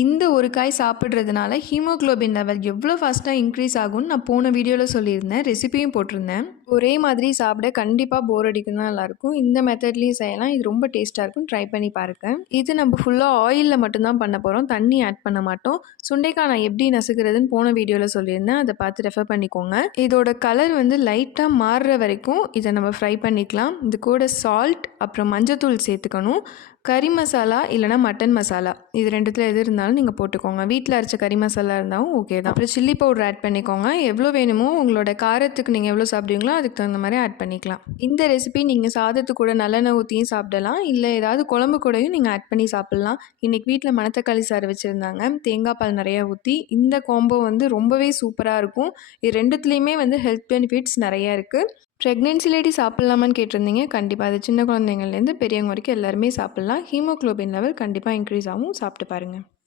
இந்த ஒரு காய் சாப்பிட்றதுனால ஹீமோகுளோபின் லெவல் எவ்வளோ ஃபாஸ்ட்டாக இன்க்ரீஸ் ஆகும்னு நான் போன வீடியோவில் சொல்லியிருந்தேன். ரெசிபியும் போட்டிருந்தேன். ஒரே மாதிரி சாப்பிட கண்டிப்பாக போர் அடிக்கும் தான் நல்லாயிருக்கும். இந்த மெத்தட்லேயும் செய்யலாம். இது ரொம்ப டேஸ்ட்டாக இருக்கும். ட்ரை பண்ணி பாருங்கள். இது நம்ம ஃபுல்லாக ஆயிலில் மட்டும்தான் பண்ண போகிறோம். தண்ணி ஆட் பண்ண மாட்டோம். சுண்டைக்காய் நான் எப்படி நசுக்கிறதுன்னு போன வீடியோவில் சொல்லியிருந்தேன். அதை பார்த்து ரெஃபர் பண்ணிக்கோங்க. இதோட கலர் வந்து லைட்டாக மாறுற வரைக்கும் இதை நம்ம ஃப்ரை பண்ணிக்கலாம். இது கூட சால்ட் அப்புறம் மஞ்சத்தூள் சேர்த்துக்கணும். கறி மசாலா இல்லைனா மட்டன் மசாலா இது ரெண்டுத்தில் எது இருந்தாலும் நீங்கள் போட்டுக்கோங்க. வீட்டில் அரைச்ச கறி மசாலா இருந்தாலும் ஓகே தான். அப்புறம் சில்லி பவுடர் ஆட் பண்ணிக்கோங்க. எவ்வளோ வேணுமோ உங்களோட காரத்துக்கு நீங்கள் எவ்வளோ சாப்பிடுவீங்களோ அதுக்கு தகுந்த மாதிரி ஆட் பண்ணிக்கலாம். இந்த ரெசிபி நீங்கள் சாதத்து கூட நல்லெண்ணெய் ஊற்றியும் சாப்பிடலாம். இல்லை ஏதாவது குழம்பு கூடயும் நீங்கள் ஆட் பண்ணி சாப்பிட்லாம். இன்றைக்கி வீட்டில் மணத்தக்காளி சாறு வச்சுருந்தாங்க. தேங்காய் பால் நிறையா ஊற்றி இந்த காம்போ வந்து ரொம்பவே சூப்பராக இருக்கும். இது ரெண்டுத்துலேயுமே வந்து ஹெல்த் பெனிஃபிட்ஸ் நிறையா இருக்குது. ப்ரெக்னென்சி லேடி சாப்பிட்லாமான்னு கேட்டிருந்தீங்க. கண்டிப்பாக அது சின்ன குழந்தைங்கள்லேருந்து பெரியவங்க வரைக்கும் எல்லாருமே சாப்பிட்லாம். ஹீமோகுளோபின் லெவல் கண்டிப்பாக இன்க்ரீஸ் ஆகும். சாப்பிட்டு பாருங்கள்.